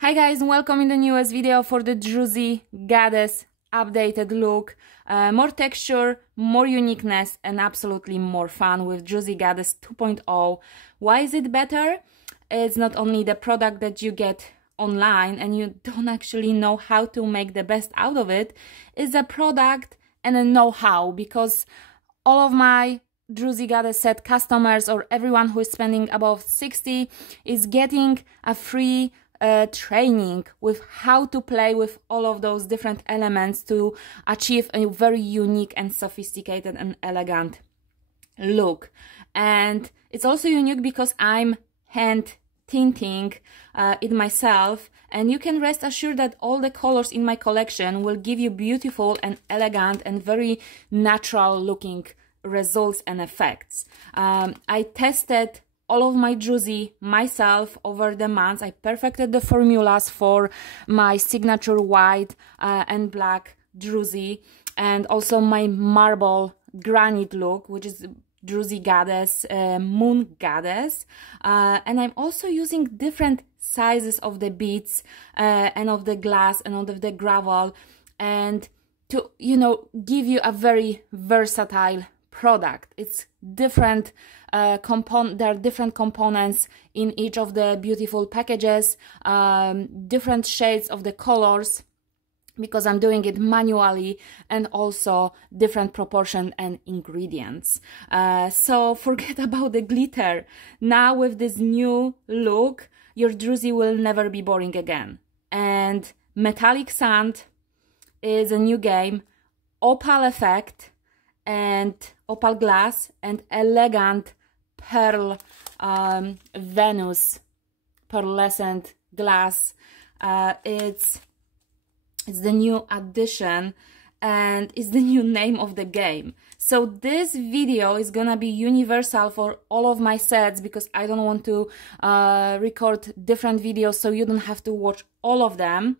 Hi guys, welcome in the newest video for the Druzy Goddess updated look. More texture, more uniqueness, and absolutely more fun with Druzy Goddess 2.0. Why is it better? It's not only the product that you get online and you don't actually know how to make the best out of it. It's a product and a know-how, because all of my Druzy Goddess set customers, or everyone who is spending above 60, is getting a free training with how to play with all of those different elements to achieve a very unique and sophisticated and elegant look. And it's also unique because I'm hand tinting it myself, and you can rest assured that all the colors in my collection will give you beautiful and elegant and very natural looking results and effects. I tested all of my Druzy myself over the months. I perfected the formulas for my signature white and black Druzy, and also my marble granite look, which is Druzy Goddess, Moon Goddess. And I'm also using different sizes of the beads and of the glass and of the gravel, and to, you know, give you a very versatile product. It's different there are different components in each of the beautiful packages, different shades of the colors, because I'm doing it manually, and also different proportion and ingredients. So forget about the glitter. Now with this new look, your Druzy will never be boring again. And metallic sand is a new game, opal effect and opal glass, and elegant pearl Venus pearlescent glass. It's the new addition and it's the new name of the game. So this video is gonna be universal for all of my sets, because I don't want to record different videos so you don't have to watch all of them.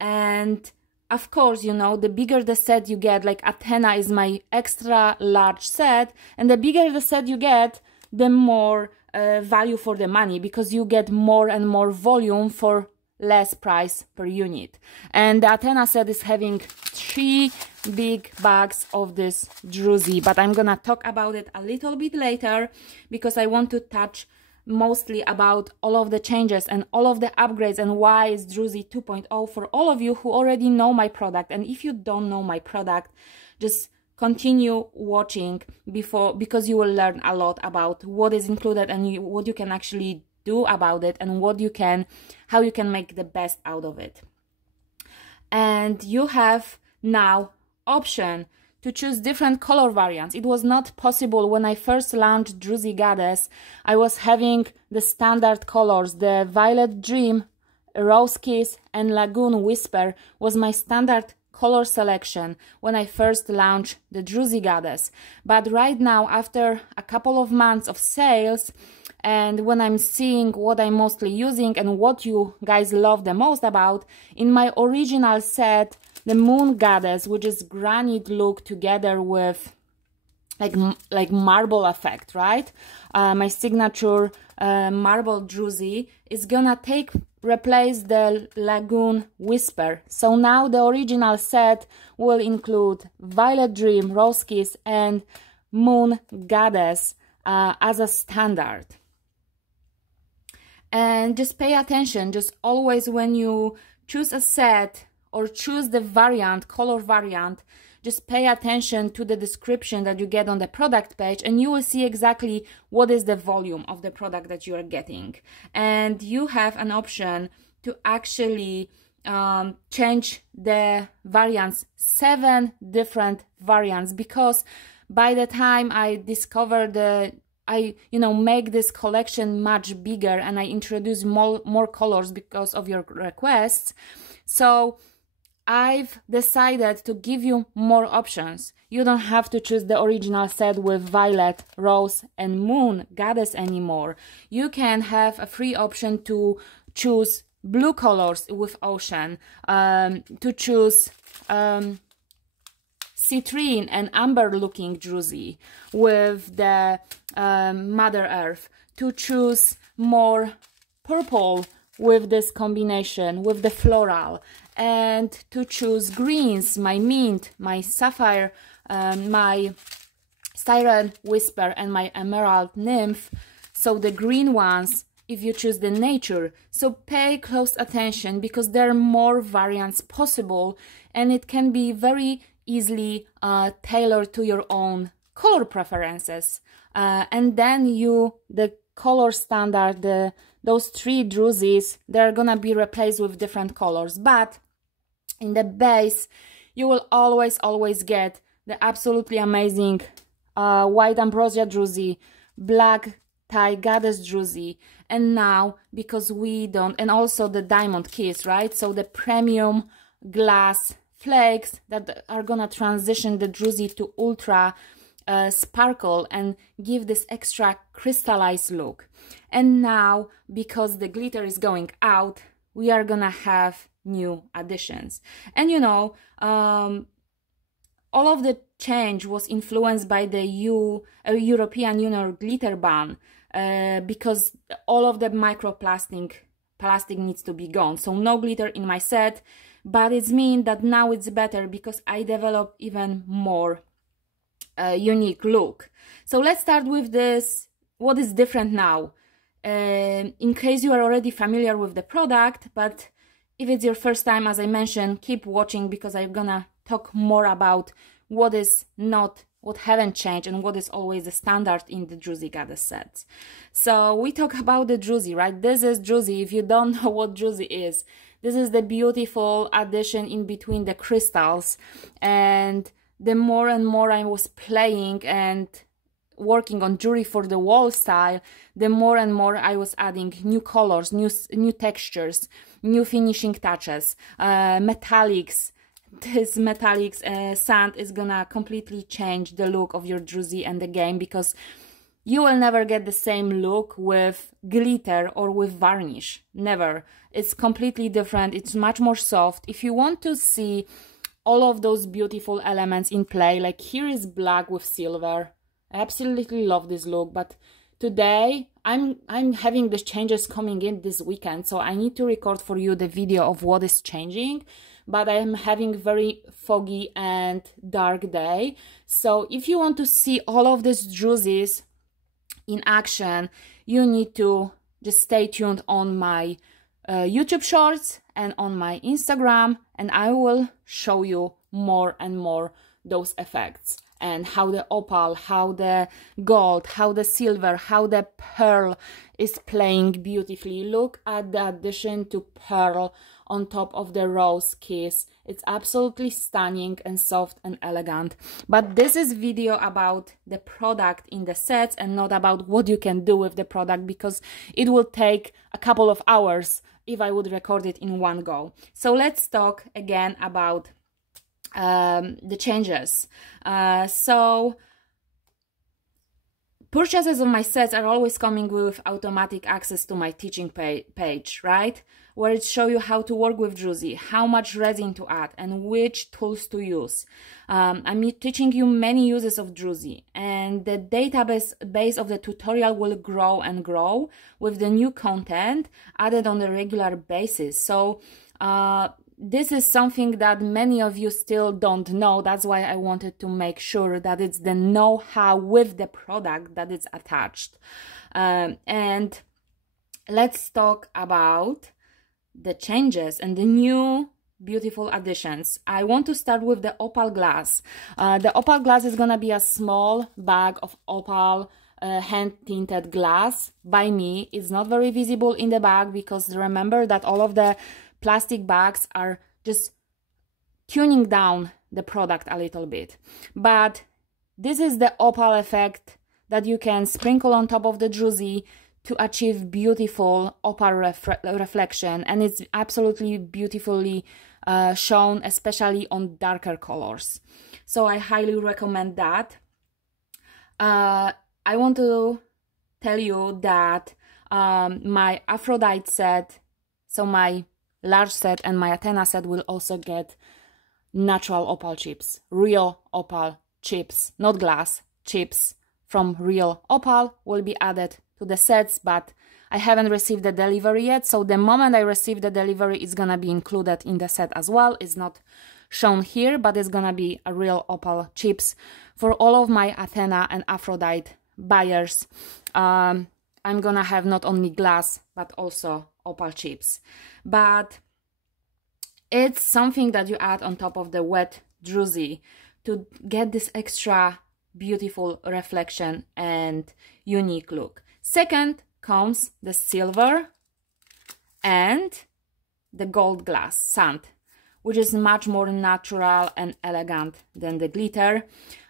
And of course, you know, the bigger the set you get, like Athena is my extra large set, and the bigger the set you get, the more value for the money, because you get more and more volume for less price per unit. And the Athena set is having 3 big bags of this Druzy, but I'm gonna talk about it a little bit later, because I want to touch mostly about all of the changes and all of the upgrades and why is Druzy 2.0 for all of you who already know my product. And if you don't know my product, just continue watching because you will learn a lot about what is included and what you can actually do about it, and how you can make the best out of it. And you have now option to choose different color variants. It was not possible when I first launched Druzy Goddess. I was having the standard colors. The Violet Dream, Rose Kiss, and Lagoon Whisper was my standard color selection when I first launched the Druzy Goddess. But right now, after a couple of months of sales, and when I'm seeing what I'm mostly using and what you guys love the most about, in my original set, the Moon Goddess, which is granite look together with like marble effect, right? My signature marble Druzy is gonna replace the Lagoon Whisper. So now the original set will include Violet Dream, Rose Kiss, and Moon Goddess as a standard. And just pay attention, just always when you choose a set or choose the variant, color variant, just pay attention to the description that you get on the product page, and you will see exactly what is the volume of the product that you are getting. And you have an option to actually change the variants, 7 different variants, because by the time I discovered make this collection much bigger, and I introduce more colors because of your requests. So I've decided to give you more options. You don't have to choose the original set with Violet, Rose, and Moon Goddess anymore. You can have a free option to choose blue colors with Ocean, to choose citrine and amber looking Druzy with the Mother Earth, to choose more purple with this combination, with the floral, and to choose greens, my mint, my sapphire, my siren whisper, and my emerald nymph. So the green ones, if you choose the nature. So pay close attention, because there are more variants possible, and it can be very easily tailored to your own color preferences. And then the color standard, those 3 druzes, they're gonna be replaced with different colors, but in the base you will always get the absolutely amazing white ambrosia druzy, black tie goddess druzy, and now, because we don't, and also the diamond kiss, right? So the premium glass flakes that are gonna transition the druzy to ultra sparkle and give this extra crystallized look. And now, because the glitter is going out, we are gonna have new additions. And you know, all of the change was influenced by the European Union glitter ban, because all of the plastic needs to be gone. So no glitter in my set, but it's mean that now it's better because I developed even more unique look. So let's start with this, what is different now. In case you are already familiar with the product, but if it's your first time, as I mentioned, keep watching, because I'm gonna talk more about what is not, what haven't changed, and what is always the standard in the DRUZY Goddess sets. So we talk about the druzy, right? This is druzy. If you don't know what druzy is, this is the beautiful addition in between the crystals. And the more and more I was playing and working on jewelry for the wall style, the more and more I was adding new colors, new textures, new finishing touches, metallics. This metallics sand is gonna completely change the look of your druzy and the game, because you will never get the same look with glitter or with varnish. Never. It's completely different. It's much more soft. If you want to see all of those beautiful elements in play, like here is black with silver. I absolutely love this look, but today I'm having the changes coming in this weekend, so I need to record for you the video of what is changing, but I am having very foggy and dark day. So if you want to see all of these druzes in action, you need to just stay tuned on my YouTube shorts and on my Instagram, and I will show you more and more those effects, and how the opal, how the gold, how the silver, how the pearl is playing beautifully. Look at the addition to pearl on top of the rose kiss. It's absolutely stunning and soft and elegant. But this is video about the product in the sets and not about what you can do with the product, because it will take a couple of hours if I would record it in one go. So let's talk again about the changes. So purchases of my sets are always coming with automatic access to my teaching page, right? Where it shows you how to work with druzy, how much resin to add, and which tools to use. I'm teaching you many uses of druzy, and the database of the tutorial will grow and grow with the new content added on a regular basis. So this is something that many of you still don't know. That's why I wanted to make sure that it's the know-how with the product that is attached. And let's talk about the changes and the new beautiful additions. I want to start with the opal glass. The opal glass is gonna be a small bag of opal hand-tinted glass by me. It's not very visible in the bag, because remember that all of the plastic bags are just tuning down the product a little bit. But this is the opal effect that you can sprinkle on top of the druzy to achieve beautiful opal reflection, and it's absolutely beautifully shown, especially on darker colors. So I highly recommend that. I want to tell you that my Aphrodite set, so my large set and my Athena set, will also get natural opal chips, real opal chips, not glass, chips from real opal will be added to the sets, but I haven't received the delivery yet, so the moment I receive the delivery, it's gonna be included in the set as well. It's not shown here, but it's gonna be a real opal chips for all of my Athena and Aphrodite buyers. I'm gonna have not only glass but also opal chips, but it's something that you add on top of the wet druzy to get this extra beautiful reflection and unique look. Second comes the silver and the gold glass sand, which is much more natural and elegant than the glitter.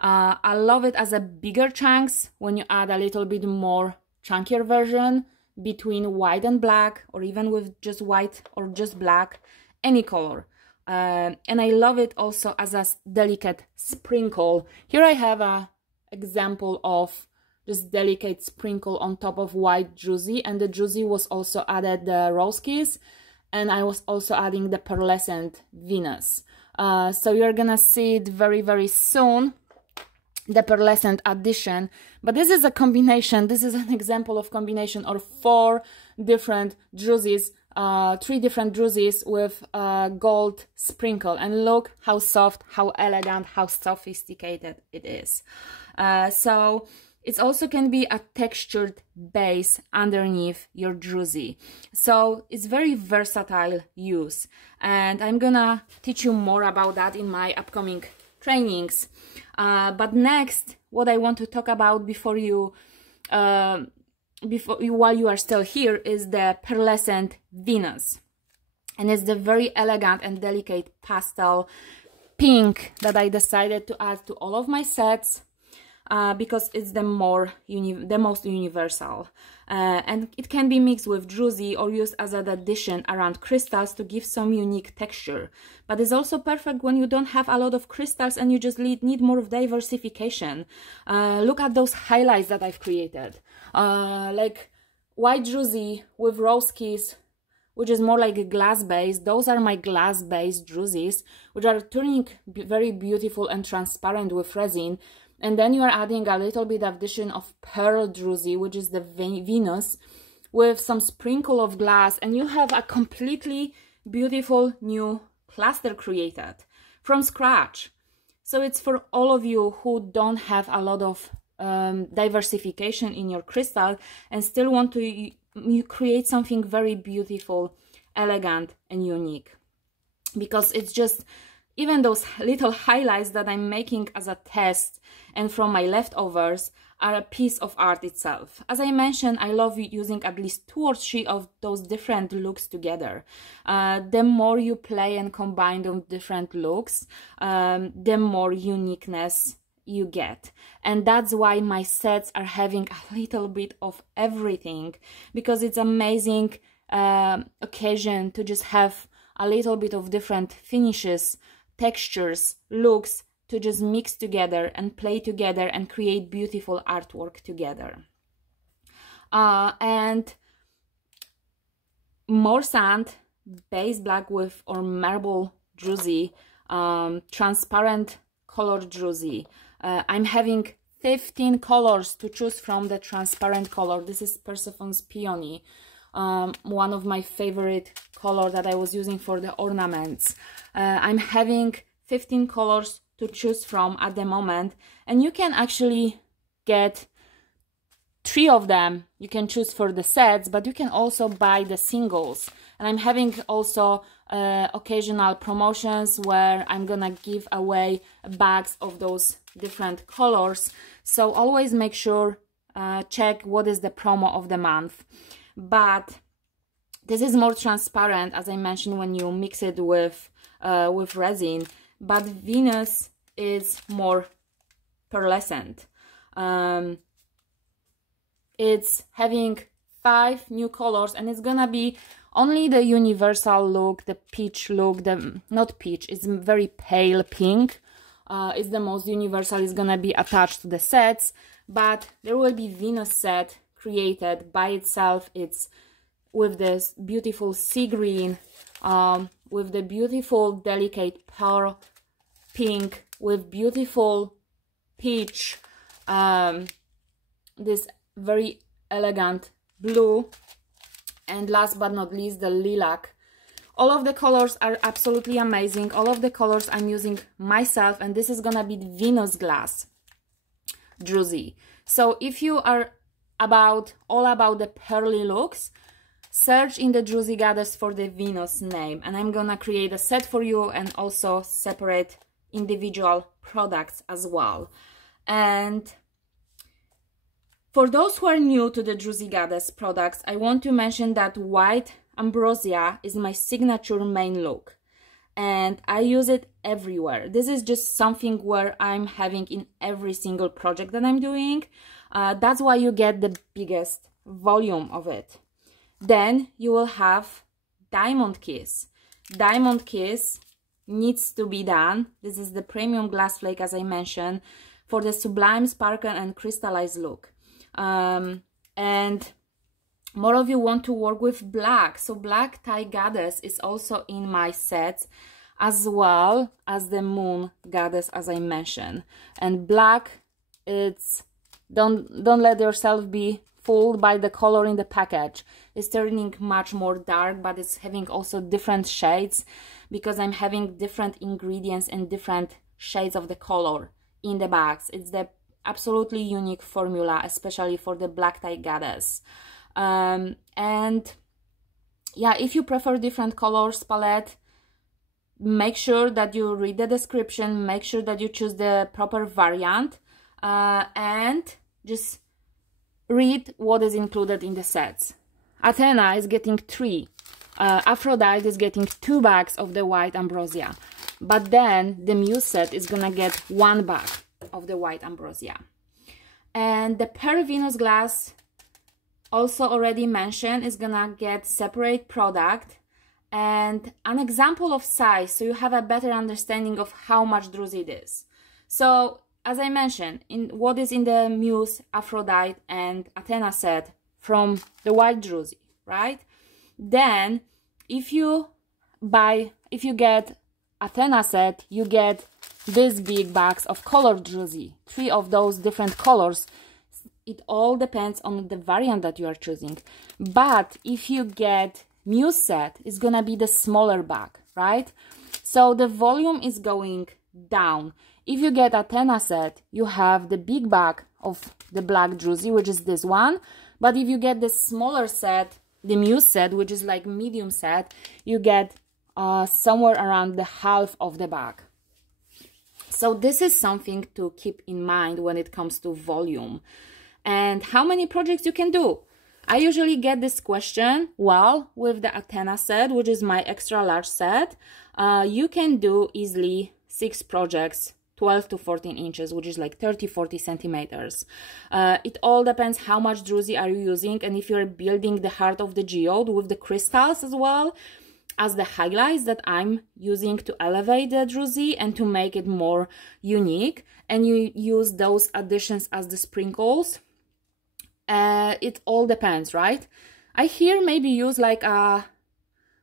I love it as a bigger chunks when you add a little bit more chunkier version between white and black, or even with just white or just black, any color. And I love it also as a delicate sprinkle. Here I have a example of this delicate sprinkle on top of white druzy, and the druzy was also added the rose kiss, and I was also adding the pearlescent Venus. So you're gonna see it very, very soon, the pearlescent addition. But this is a combination, this is an example of combination of 4 different druzys, 3 different druzys with gold sprinkle, and look how soft, how elegant, how sophisticated it is. So it also can be a textured base underneath your druzy, so it's very versatile use, and I'm gonna teach you more about that in my upcoming trainings. But next, what I want to talk about while you are still here is the pearlescent Venus, and it's the very elegant and delicate pastel pink that I decided to add to all of my sets, because it's the most universal, and it can be mixed with druzy or used as an addition around crystals to give some unique texture. But it's also perfect when you don't have a lot of crystals and you just need more of diversification. Look at those highlights that I've created, like white druzy with rose kiss, which is more like a glass base. Those are my glass based druzys, which are turning very beautiful and transparent with resin. And then you are adding a little bit of addition of pearl druzy, which is the Venus, with some sprinkle of glass, and you have a completely beautiful new cluster created from scratch. So it's for all of you who don't have a lot of diversification in your crystal and still want to you create something very beautiful, elegant and unique, because it's just, even those little highlights that I'm making as a test and from my leftovers are a piece of art itself. As I mentioned, I love using at least 2 or 3 of those different looks together. The more you play and combine those different looks, the more uniqueness you get. And that's why my sets are having a little bit of everything, because it's amazing occasion to just have a little bit of different finishes, textures, looks, to just mix together and play together and create beautiful artwork together. And more sand, base black with or marble druzy, transparent colored druzy. I'm having 15 colors to choose from. The transparent color, this is Persephone's Peony, one of my favorite color that I was using for the ornaments. I'm having 15 colors to choose from at the moment, and you can actually get 3 of them you can choose for the sets, but you can also buy the singles. And I'm having also occasional promotions where I'm gonna give away bags of those different colors, so always make sure check what is the promo of the month. But this is more transparent, as I mentioned, when you mix it with resin, but Venus is more pearlescent. It's having 5 new colors, and it's gonna be only the universal look, the peach look, not peach, it's very pale pink. It's the most universal, is gonna be attached to the sets, but there will be Venus set created by itself. It's with this beautiful sea green, with the beautiful delicate pearl pink, with beautiful peach, this very elegant blue, And last but not least, the lilac. All of the colors are absolutely amazing. All of the colors I'm using myself, and this is gonna be the Venus glass druzy. So if you are all about the pearly looks, search in the Druzy Goddess for the Venus name, and I'm gonna create a set for you and also separate individual products as well. And for those who are new to the Druzy Goddess products, I want to mention that white ambrosia is my signature main look, and I use it everywhere. This is just something where I'm having in every single project that I'm doing. That's why you get the biggest volume of it. Then you will have Diamond Kiss. Diamond Kiss needs to be done. This is the premium glass flake, as I mentioned, for the sublime, sparkle and crystallized look. And more of you want to work with black, so black tie goddess is also in my sets, as well as the moon goddess, as I mentioned. And black, it's don't let yourself be fooled by the color in the package. It's turning much more dark, but it's having also different shades because I'm having different ingredients and different shades of the color in the bags. It's the absolutely unique formula, especially for the black tie goddess. And yeah, if you prefer different colors palette, make sure that you read the description, make sure that you choose the proper variant, and just read what is included in the sets. Athena is getting 3, Aphrodite is getting 2 bags of the white ambrosia, but then the Muse set is gonna get 1 bag of the white ambrosia. And the Pearl Venus glass, also already mentioned, is gonna get separate product and an example of size, so you have a better understanding of how much druzy it is. So as I mentioned, in what is in the Muse, Aphrodite and Athena set from the white druzy, right? Then if you get Athena set, you get this big box of colored druzy, 3 of those different colors. It all depends on the variant that you are choosing. But if you get Muse set, it's gonna be the smaller bag, right? So the volume is going down. If you get Athena set, you have the big bag of the black druzy, which is this one. But if you get the smaller set, the Muse set, which is like medium set, you get somewhere around the half of the bag. So this is something to keep in mind when it comes to volume and how many projects you can do. I usually get this question. Well, with the Athena set, which is my extra large set, you can do easily 6 projects, 12 to 14 inches, which is like 30-40 centimeters. It all depends how much druzy are you using, and if you're building the heart of the geode with the crystals as well as the highlights that I'm using to elevate the druzy and to make it more unique, and you use those additions as the sprinkles. It all depends, right? I here maybe use like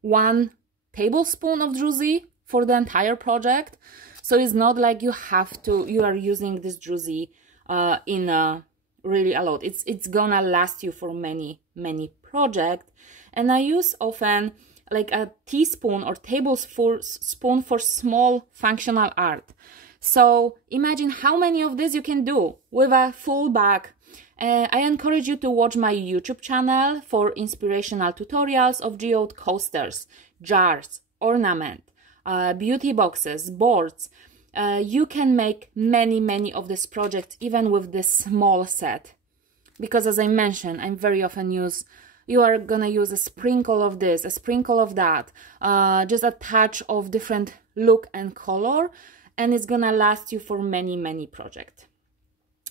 1 tablespoon of druzy for the entire project. So it's not like you are using this druzy in really a lot. It's gonna last you for many projects. And I use often like a teaspoon or tablespoon for small functional art. So imagine how many of this you can do with a full bag. I encourage you to watch my YouTube channel for inspirational tutorials of geode coasters, jars, ornament, beauty boxes, boards. You can make many of these projects even with this small set, because as I mentioned, I'm very often you are gonna use a sprinkle of this, a sprinkle of that, just a touch of different look and color, and it's gonna last you for many projects.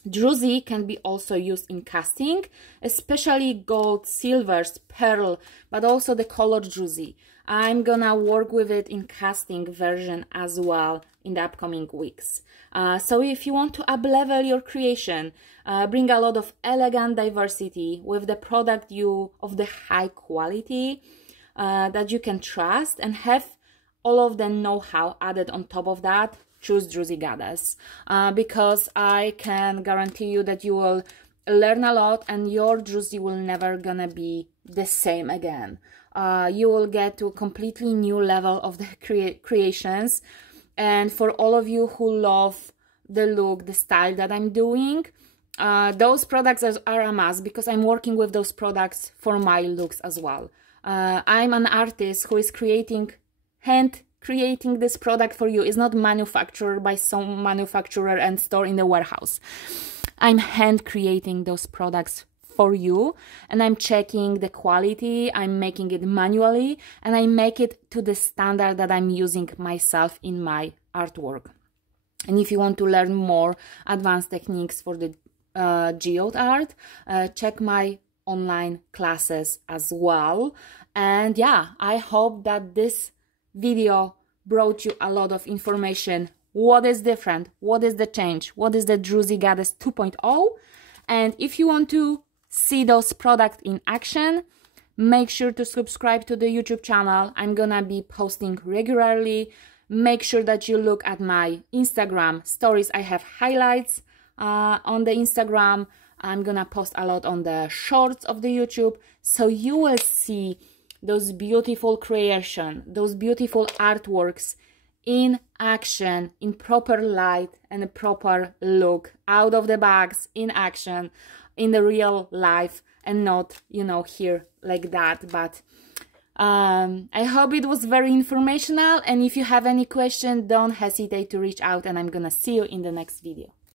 Druzy can be also used in casting, especially gold, silvers, pearl, but also the colored druzy. I'm gonna work with it in casting version as well in the upcoming weeks. So if you want to up-level your creation, bring a lot of elegant diversity with the product of the high quality that you can trust, and have all of the know-how added on top of that, choose Druzy Goddess, because I can guarantee you that you will learn a lot and your druzy will never gonna be the same again. You will get to a completely new level of the creations. And for all of you who love the look, the style that I'm doing, those products are a must, because I'm working with those products for my looks as well. I'm an artist who is hand creating this product for you. It's not manufactured by some manufacturer and store in the warehouse. I'm hand creating those products for you, and I'm checking the quality, I'm making it manually, and I make it to the standard that I'm using myself in my artwork. And if you want to learn more advanced techniques for the geode art, check my online classes as well. And yeah, I hope that this video brought you a lot of information. What is different? What is the change? What is the DRUZY Goddess 2.0? And if you want to see those products in action, make sure to subscribe to the YouTube channel. I'm gonna be posting regularly. Make sure that you look at my Instagram stories. I have highlights on the Instagram. I'm gonna post a lot on the shorts of the YouTube, so you will see those beautiful creations, those beautiful artworks in action, in proper light and a proper look, out of the bags, in action, in the real life, and not, you know, here like that. But I hope it was very informational, and if you have any question, don't hesitate to reach out, and I'm gonna see you in the next video.